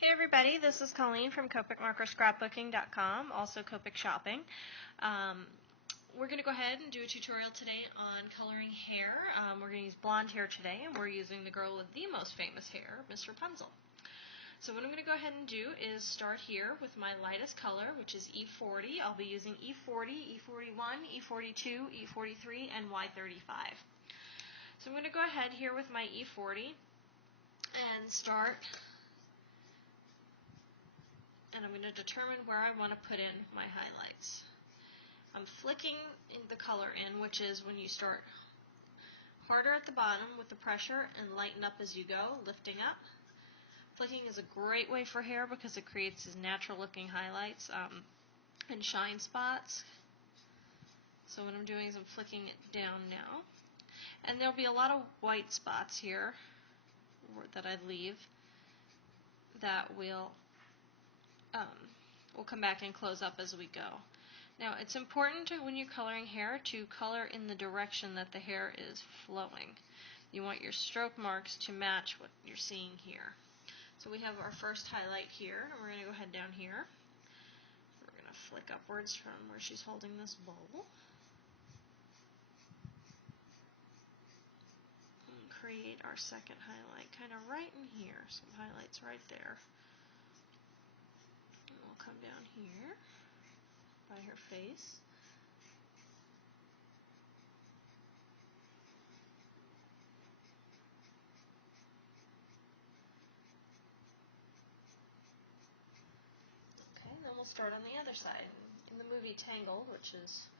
Hey everybody, this is Colleen from CopicMarkerScrapbooking.com, also Copic Shopping. We're going to go ahead and do a tutorial today on coloring hair. We're going to use blonde hair today, and we're using the girl with the most famous hair, Miss Rapunzel. So what I'm going to go ahead and do is start here with my lightest color, which is E40. I'll be using E40, E41, E42, E43, and Y35. So I'm going to go ahead here with my E40 and start, and I'm going to determine where I want to put in my highlights. I'm flicking the color in, which is when you start harder at the bottom with the pressure and lighten up as you go, lifting up. Flicking is a great way for hair because it creates these natural looking highlights and shine spots. So what I'm doing is I'm flicking it down now. And there'll be a lot of white spots here that I leave that will we'll come back and close up as we go. Now it's important to, when you're coloring hair, to color in the direction that the hair is flowing. You want your stroke marks to match what you're seeing here. So we have our first highlight here, and we're going to go ahead down here. We're going to flick upwards from where she's holding this bowl. And create our second highlight, kind of right in here. Some highlights right there. And we'll come down here by her face. Okay, then we'll start on the other side. In the movie Tangled, which is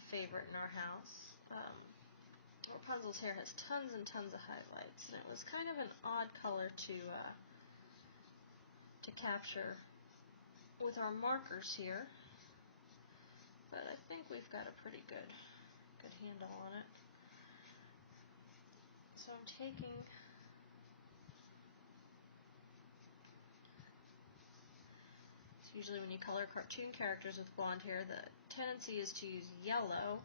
a favorite in our house, Rapunzel's hair has tons and tons of highlights, and it was kind of an odd color to capture with our markers here, but I think we've got a pretty good handle on it. So I'm taking usually when you color cartoon characters with blonde hair, the tendency is to use yellow.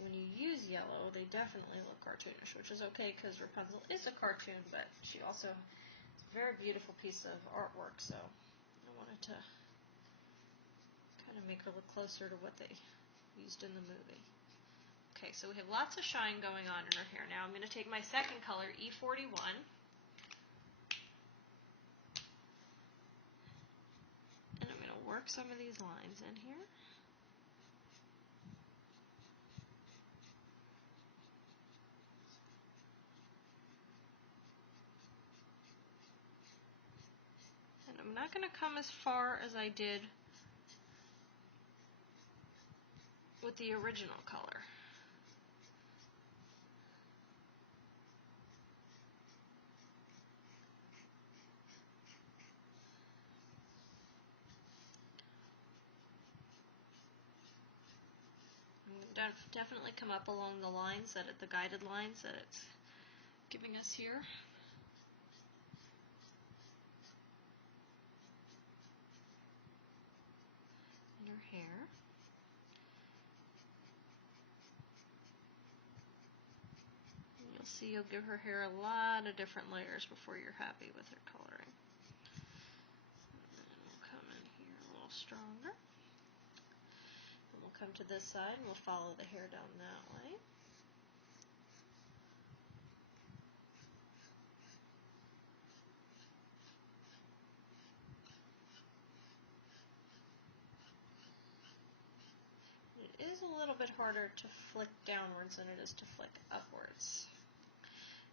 When you use yellow, they definitely look cartoonish, which is okay because Rapunzel is a cartoon, but she also is a very beautiful piece of artwork, so I wanted to kind of make her look closer to what they used in the movie. Okay, so we have lots of shine going on in her hair. Now I'm going to take my second color, E41, and I'm going to work some of these lines in here. And I'm not going to come as far as I did with the original color. Definitely come up along the lines, the guided lines that it's giving us here. In her hair. And you'll see you'll give her hair a lot of different layers before you're happy with her coloring. And then we'll come in here a little stronger. And we'll come to this side and we'll follow the hair down that way. It is a little bit harder to flick downwards than it is to flick upwards.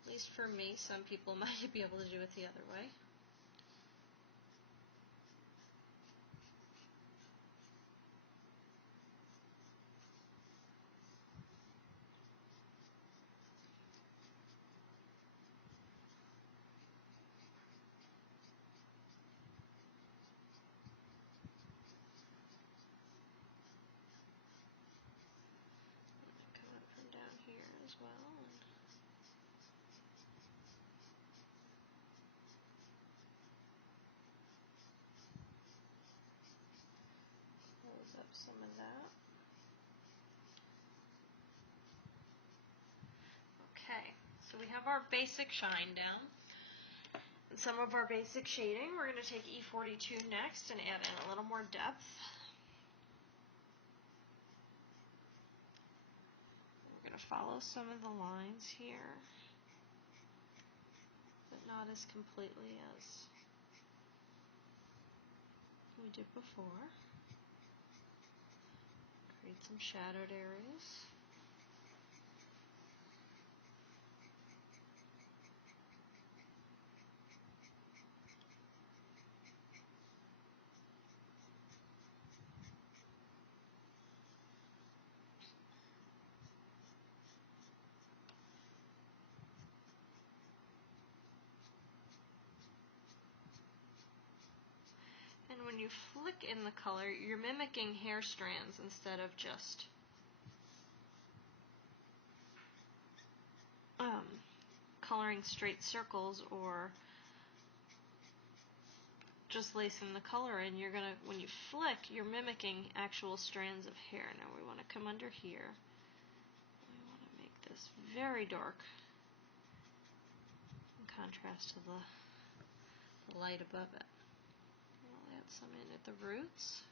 At least for me, some people might be able to do it the other way. Here as well. Close up some of that. Okay, so we have our basic shine down. some of our basic shading. We're going to take E42 next and add in a little more depth. We're going to follow some of the lines here, but not as completely as we did before. Create some shadowed areas. And when you flick in the color, you're mimicking hair strands instead of just coloring straight circles or just lacing the color in. You're gonna, when you flick, you're mimicking actual strands of hair. Now we want to come under here. We want to make this very dark in contrast to the light above it. We'll add some in at the roots.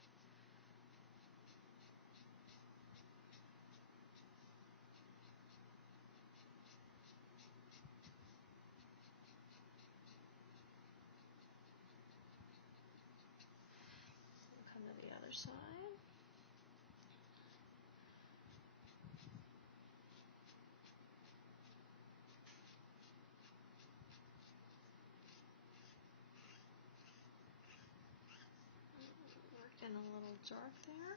We'll come to the other side. Worked in a little dark there.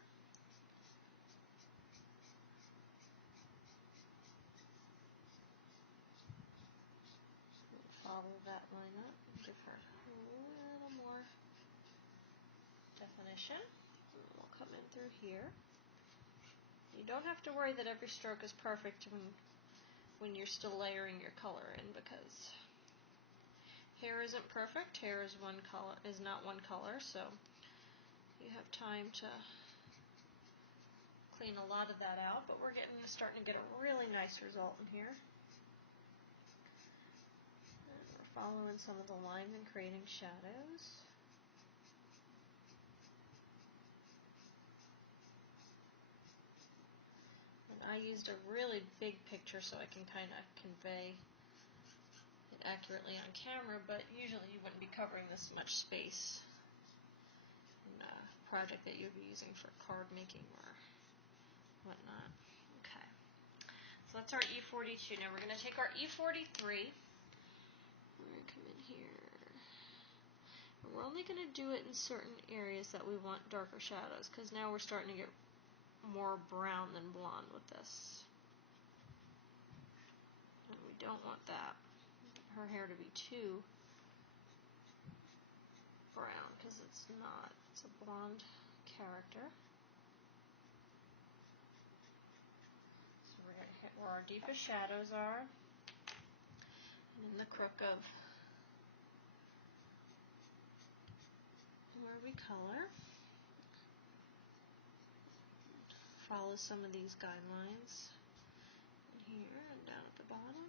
Follow that line up and give her a little more definition. And we'll come in through here. You don't have to worry that every stroke is perfect when you're still layering your color in, because hair isn't perfect. Hair is not one color, so you have time to clean a lot of that out. But we're starting to get a really nice result in here. Following some of the lines and creating shadows. And I used a really big picture so I can kind of convey it accurately on camera, but usually you wouldn't be covering this much space in a project that you'd be using for card making or whatnot. Okay, so that's our E42. Now we're going to take our E43. We're going to come in here. And we're only going to do it in certain areas that we want darker shadows, because now we're starting to get more brown than blonde with this. And we don't want that. Her hair to be too brown, because it's not. It's a blonde character. So we're going to hit where our deepest shadows are. And in the crook of where we color, follow some of these guidelines in here and down at the bottom.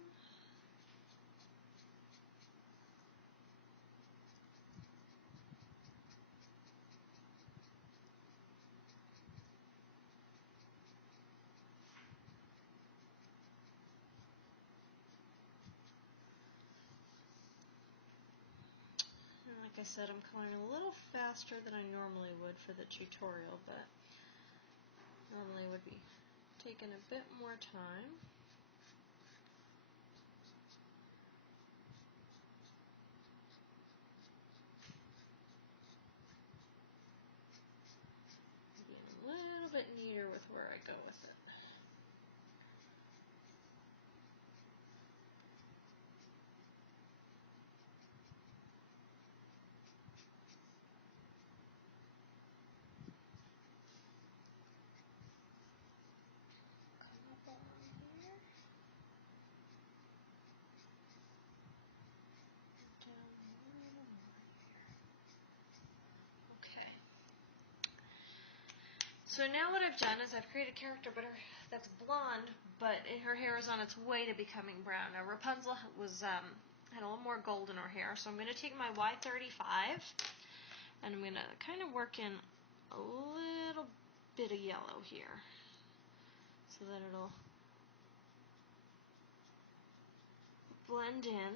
Like I said, I'm coloring a little faster than I normally would for the tutorial, but normally would be taking a bit more time. Being a little bit neater with where I go with it. So now what I've done is I've created a character that's blonde, but her hair is on its way to becoming brown. Now Rapunzel had a little more gold in her hair. So I'm going to take my Y35 and I'm going to kind of work in a little bit of yellow here so that it'll blend in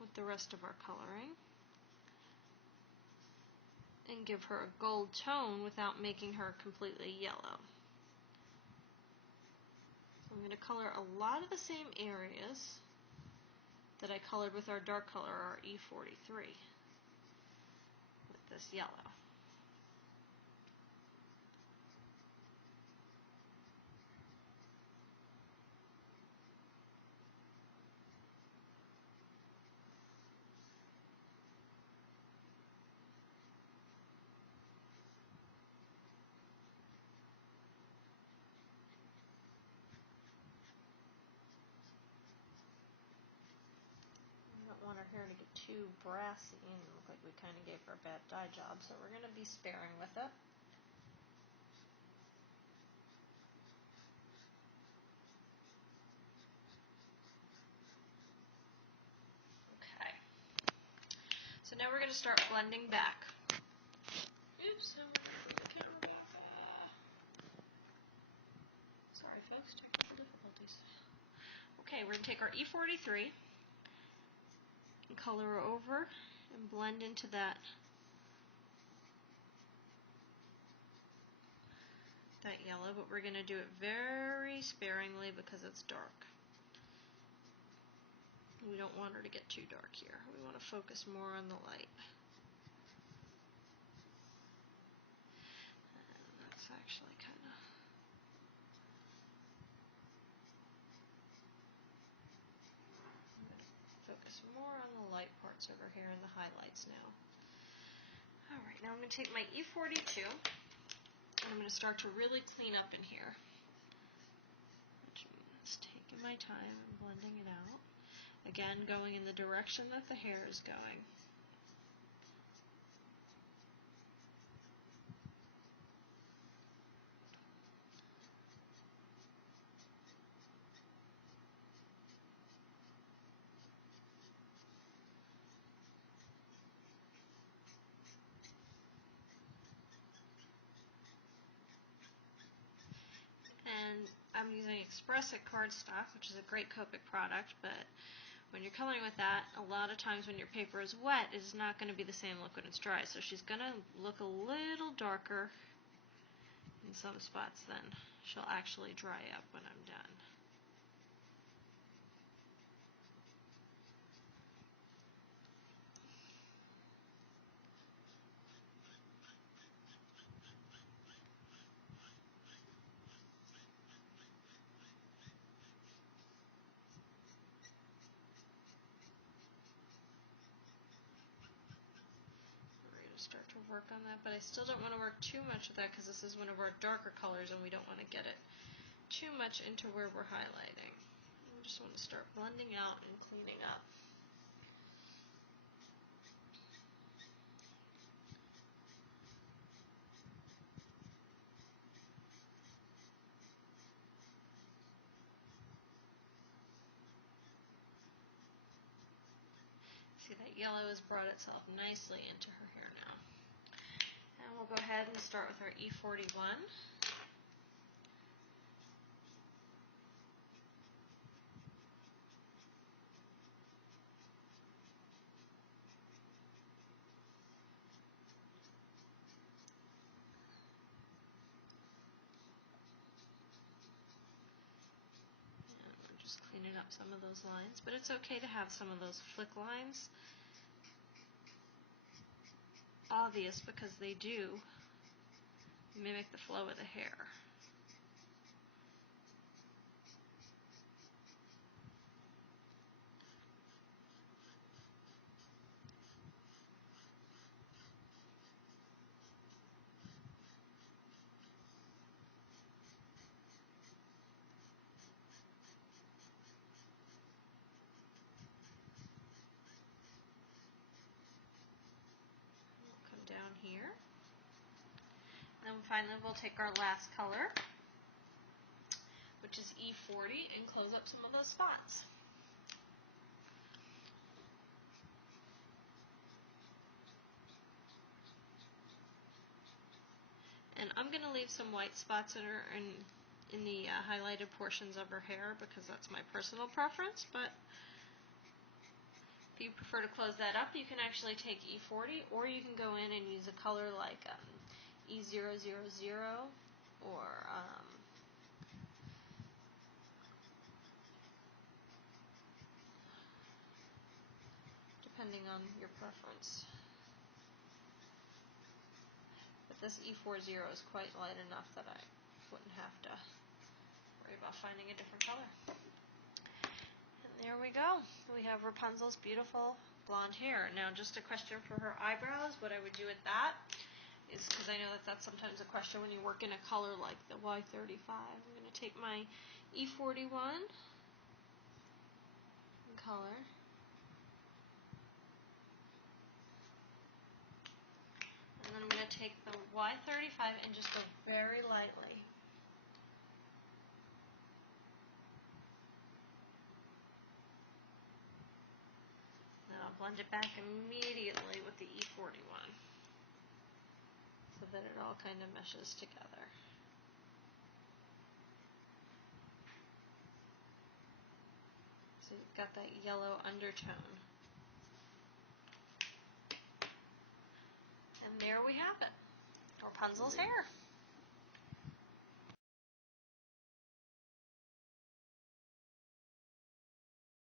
with the rest of our coloring and give her a gold tone without making her completely yellow. I'm going to color a lot of the same areas that I colored with our dark color, our E43, with this yellow. Want her hair to get too brassy and look like we kind of gave her a bad dye job, so we're going to be sparing with it. Okay. So now we're going to start blending back. Oops, I'm going to put the camera back. Sorry folks, technical difficulties. Okay, we're going to take our E43 and color her over and blend into that yellow, but we're going to do it very sparingly because it's dark. We don't want her to get too dark here. We want to focus more on the light. And that's actually kind of... focus more on the light parts over here and the highlights now. Alright, now I'm going to take my E42 and I'm going to start to really clean up in here. Which means taking my time and blending it out. Again, going in the direction that the hair is going. And I'm using Express cardstock, which is a great Copic product, but when you're coloring with that, a lot of times when your paper is wet, it's not going to be the same look when it's dry. So she's going to look a little darker in some spots than she'll actually dry up when I'm done. Start to work on that, but I still don't want to work too much with that because this is one of our darker colors and we don't want to get it too much into where we're highlighting. We just want to start blending out and cleaning up. See, that yellow has brought itself nicely into her hair now. And we'll go ahead and start with our E41. And we're just cleaning up some of those lines, but it's okay to have some of those flick lines obvious because they do mimic the flow of the hair. Down here. And then finally we'll take our last color, which is E40, and close up some of those spots. to leave some white spots in her in the highlighted portions of her hair because that's my personal preference, but if you prefer to close that up, you can actually take E40, or you can go in and use a color like E000 or depending on your preference. But this E40 is quite light enough that I wouldn't have to worry about finding a different color. And there we go. We have Rapunzel's beautiful blonde hair. Now, just a question for her eyebrows. What I would do with that is, because I know that that's sometimes a question when you work in a color like the Y35. I'm going to take my E41 in color. And then I'm going to take the Y35 and just go very lightly. Now I'll blend it back immediately with the E41 so that it all kind of meshes together. So you've got that yellow undertone. And there we have it, Rapunzel's hair.